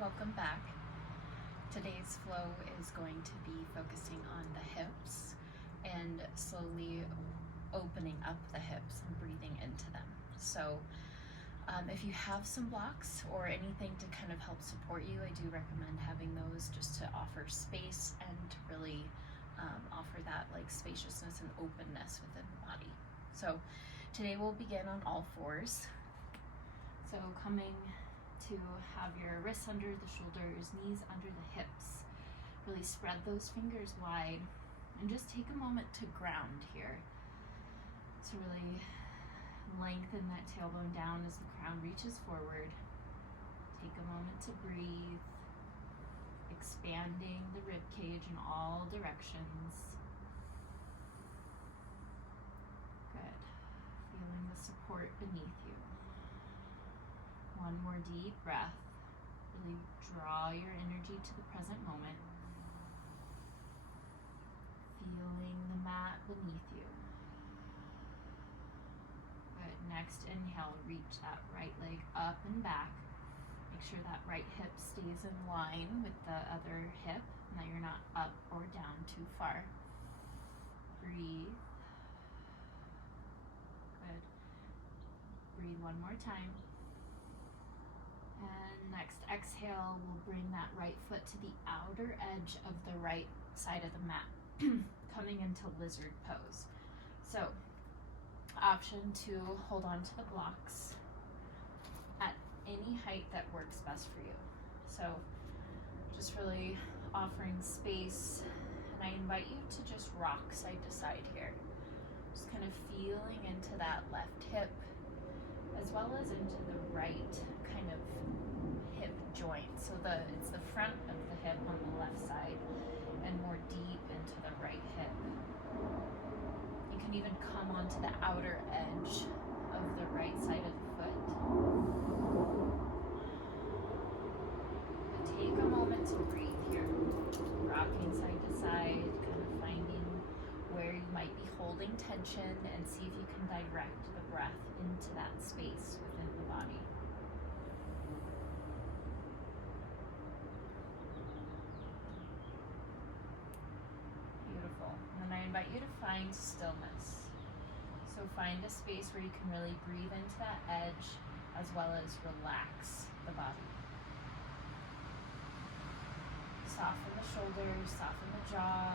Welcome back. Today's flow is going to be focusing on the hips and slowly opening up the hips and breathing into them. So if you have some blocks or anything to kind of help support you, I do recommend having those just to offer space and to really offer that like spaciousness and openness within the body. So today we'll begin on all fours. So coming to have your wrists under the shoulders, knees under the hips. Really spread those fingers wide and just take a moment to ground here. So really lengthen that tailbone down as the crown reaches forward. Take a moment to breathe, expanding the rib cage in all directions. Good. Feeling the support beneath you. One more deep breath. Really draw your energy to the present moment. Feeling the mat beneath you. Good. Next inhale, reach that right leg up and back. Make sure that right hip stays in line with the other hip and that you're not up or down too far. Breathe. Good. Breathe one more time. And next exhale, we'll bring that right foot to the outer edge of the right side of the mat, coming into lizard pose. So, option to hold on to the blocks at any height that works best for you. So, just really offering space, and I invite you to just rock side to side here. Just kind of feeling into that left hip, as well as into the right kind of hip joint. So it's the front of the hip on the left side and more deep into the right hip. You can even come onto the outer edge of the right side of the foot. But take a moment to breathe here. Rocking side to side, kind of finding where you might be holding tension and see if you can direct the breath into that space within the body. Beautiful. And then I invite you to find stillness. So find a space where you can really breathe into that edge as well as relax the body. Soften the shoulders, soften the jaw.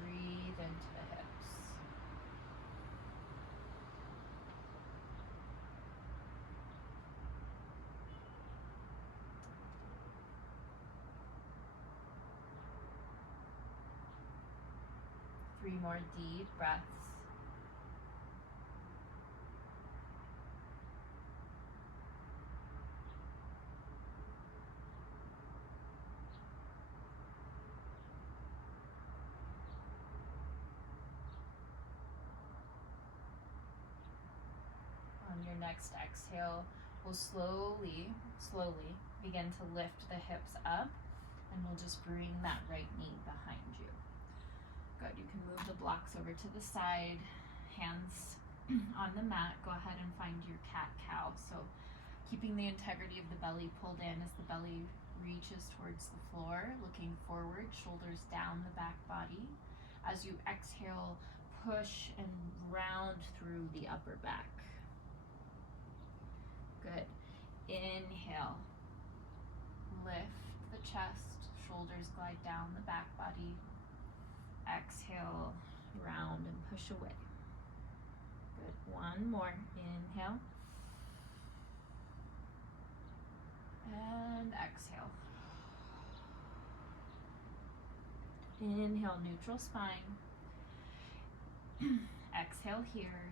Breathe into the hips. Three more deep breaths. On your next exhale, we'll slowly begin to lift the hips up, and we'll just bring that right knee behind you. Good. You can move the blocks over to the side, hands on the mat. Go ahead and find your cat-cow. So keeping the integrity of the belly pulled in as the belly reaches towards the floor, looking forward, shoulders down the back body. As you exhale, push and round through the upper back. Good. Inhale. Lift the chest, shoulders glide down the back body. Exhale, round and push away. Good. One more. Inhale. And exhale. Inhale, neutral spine. Exhale here.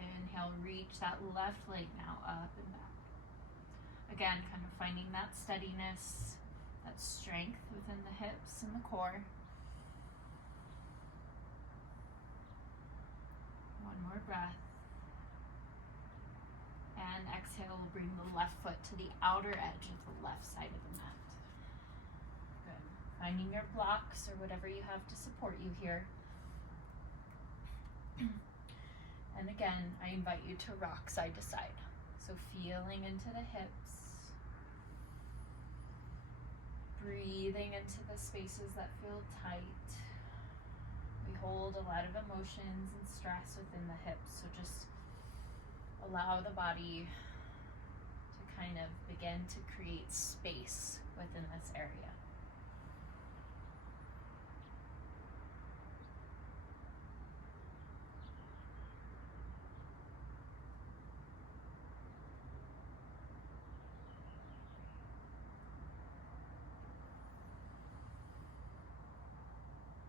Inhale, reach that left leg now up and back. Again, kind of finding that steadiness, that strength within the hips and the core. One more breath. And exhale, we'll bring the left foot to the outer edge of the left side of the mat. Good. Finding your blocks or whatever you have to support you here. And And again, I invite you to rock side to side. So feeling into the hips, breathing into the spaces that feel tight. We hold a lot of emotions and stress within the hips, so just allow the body to kind of begin to create space within this area.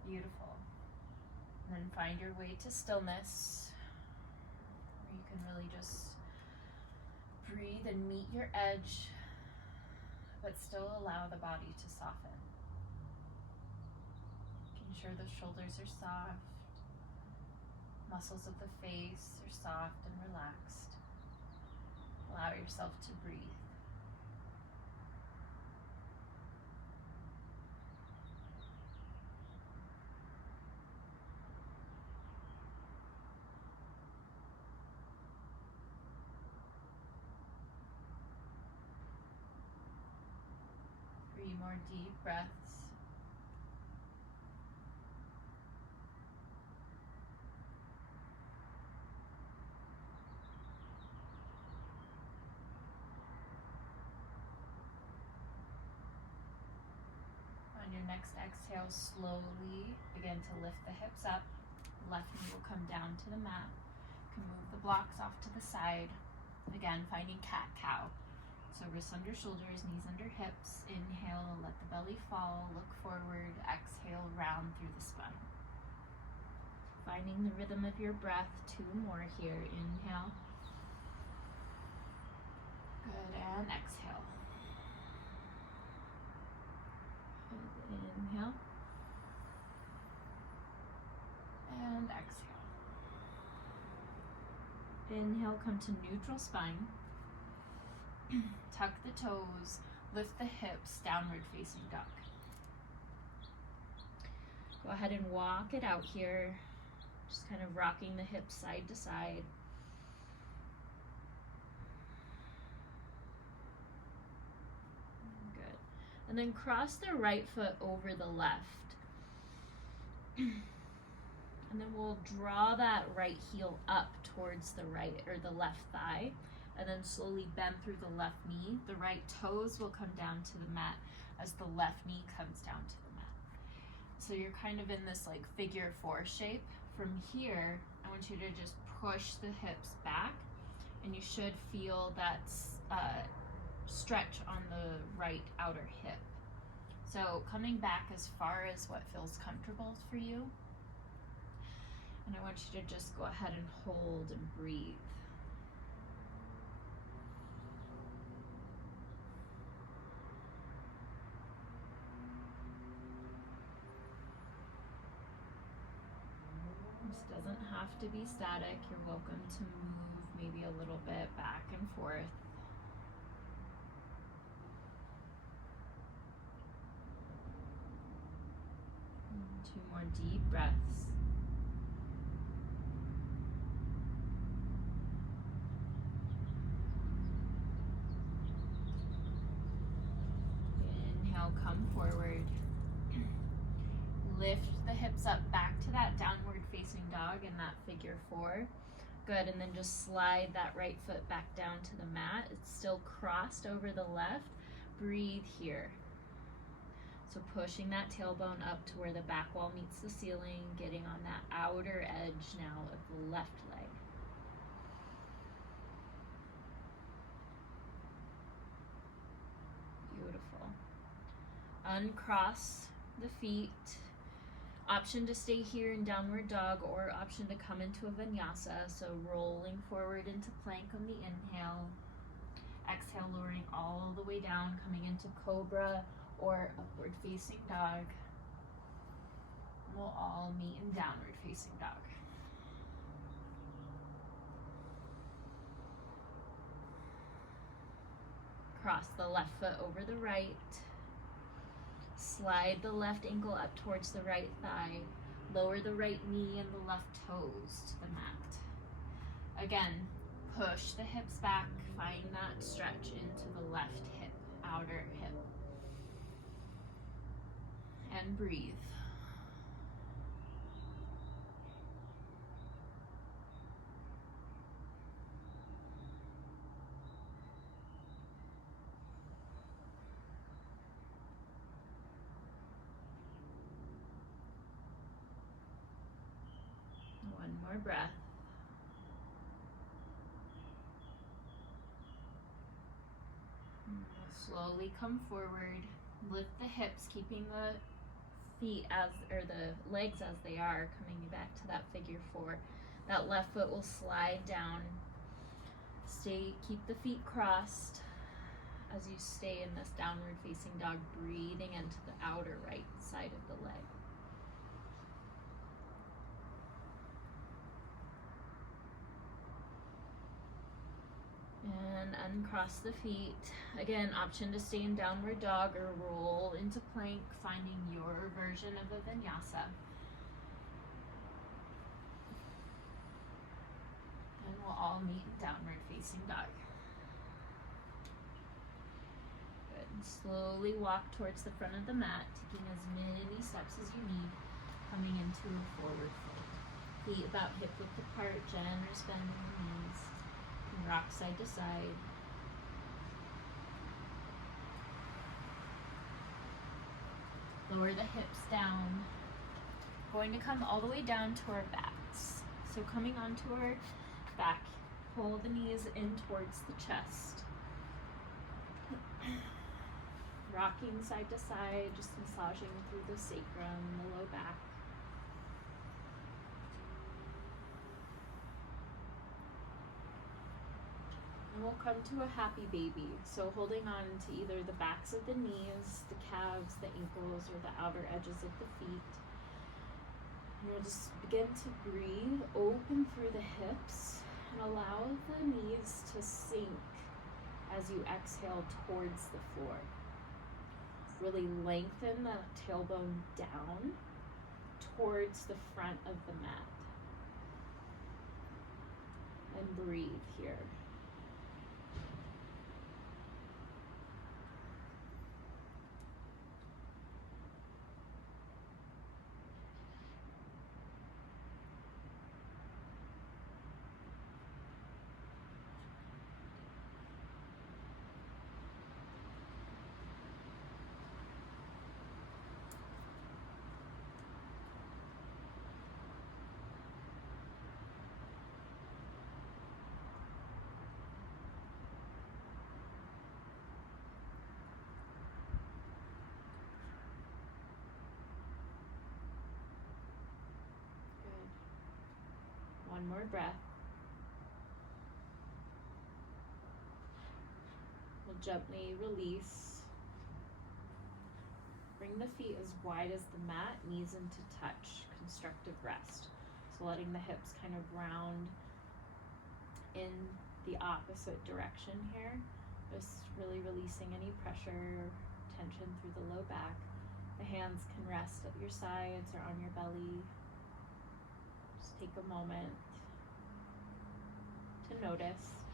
Beautiful. And then find your way to stillness, where you can really just breathe and meet your edge, but still allow the body to soften. Making sure the shoulders are soft, muscles of the face are soft and relaxed. Allow yourself to breathe. Three more deep breaths. On your next exhale, slowly begin to lift the hips up. Left knee will come down to the mat. You can move the blocks off to the side. Again, finding cat-cow. So wrists under shoulders, knees under hips. Inhale, let the belly fall, look forward. Exhale, round through the spine. Finding the rhythm of your breath. Two more here. Inhale. Good, and exhale. Good, inhale. And exhale. Inhale, come to neutral spine. Tuck the toes, lift the hips, downward facing dog. Go ahead and walk it out here. Just kind of rocking the hips side to side. Good. And then cross the right foot over the left. And then we'll draw that right heel up towards the right or the left thigh, and then slowly bend through the left knee. The right toes will come down to the mat as the left knee comes down to the mat. So you're kind of in this like figure four shape. From here, I want you to just push the hips back, and you should feel that stretch on the right outer hip. So coming back as far as what feels comfortable for you. And I want you to just go ahead and hold and breathe. This doesn't have to be static. You're welcome to move maybe a little bit back and forth. And 2 more deep breaths. Inhale, come forward. Lift the hips up back to that downward facing dog in that figure four. Good, and then just slide that right foot back down to the mat. It's still crossed over the left. Breathe here. So pushing that tailbone up to where the back wall meets the ceiling, getting on that outer edge now of the left leg. Beautiful. Uncross the feet. Option to stay here in downward dog, or option to come into a vinyasa. So rolling forward into plank on the inhale. Exhale, lowering all the way down, coming into cobra or upward facing dog. We'll all meet in downward facing dog. Cross the left foot over the right. Slide the left ankle up towards the right thigh. Lower the right knee and the left toes to the mat. Again, push the hips back, find that stretch into the left hip, outer hip. And breathe. One more breath. Slowly come forward, lift the hips, keeping the feet or the legs as they are, coming back to that figure 4. That left foot will slide down. Keep the feet crossed as you stay in this downward facing dog, breathing into the outer right side of the leg. And uncross the feet. Again, option to stay in downward dog or roll into plank, finding your version of a vinyasa. And we'll all meet downward facing dog. Good. And slowly walk towards the front of the mat, taking as many steps as you need, coming into a forward fold. Feet about hip width apart, generous bend in the knees. Rock side to side. Lower the hips down. Going to come all the way down to our backs. So coming onto our back, pull the knees in towards the chest. Rocking side to side, just massaging through the sacrum, the low back. And we'll come to a happy baby. So holding on to either the backs of the knees, the calves, the ankles, or the outer edges of the feet. And we'll just begin to breathe, open through the hips, and allow the knees to sink as you exhale towards the floor. Really lengthen the tailbone down towards the front of the mat. And breathe here. One more breath. We'll gently release. Bring the feet as wide as the mat, knees into touch, constructive rest. So letting the hips kind of round in the opposite direction here. Just really releasing any pressure, tension through the low back. The hands can rest at your sides or on your belly. Just take a moment to notice.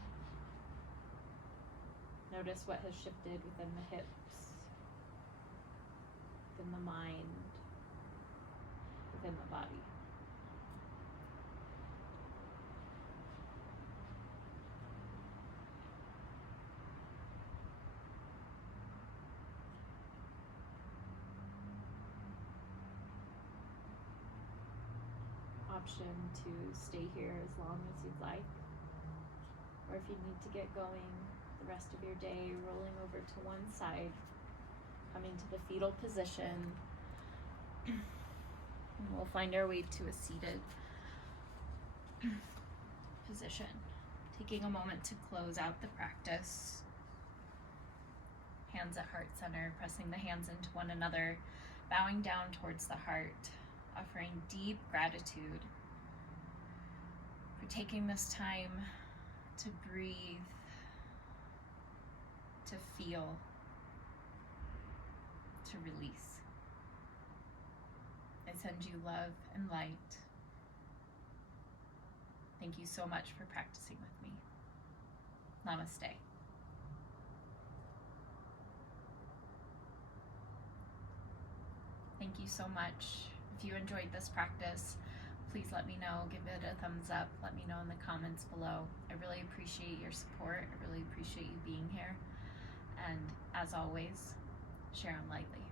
Notice what has shifted within the hips, within the mind, within the body. Option to stay here as long as you'd like, or if you need to get going the rest of your day, rolling over to one side, coming to the fetal position, and we'll find our way to a seated position, taking a moment to close out the practice. Hands at heart center, pressing the hands into one another, bowing down towards the heart, offering deep gratitude for taking this time to breathe, to feel, to release. I send you love and light. Thank you so much for practicing with me. Namaste. Thank you so much. If you enjoyed this practice, please let me know. Give it a thumbs up. Let me know in the comments below. I really appreciate your support. I really appreciate you being here. And as always, share 'em lightly.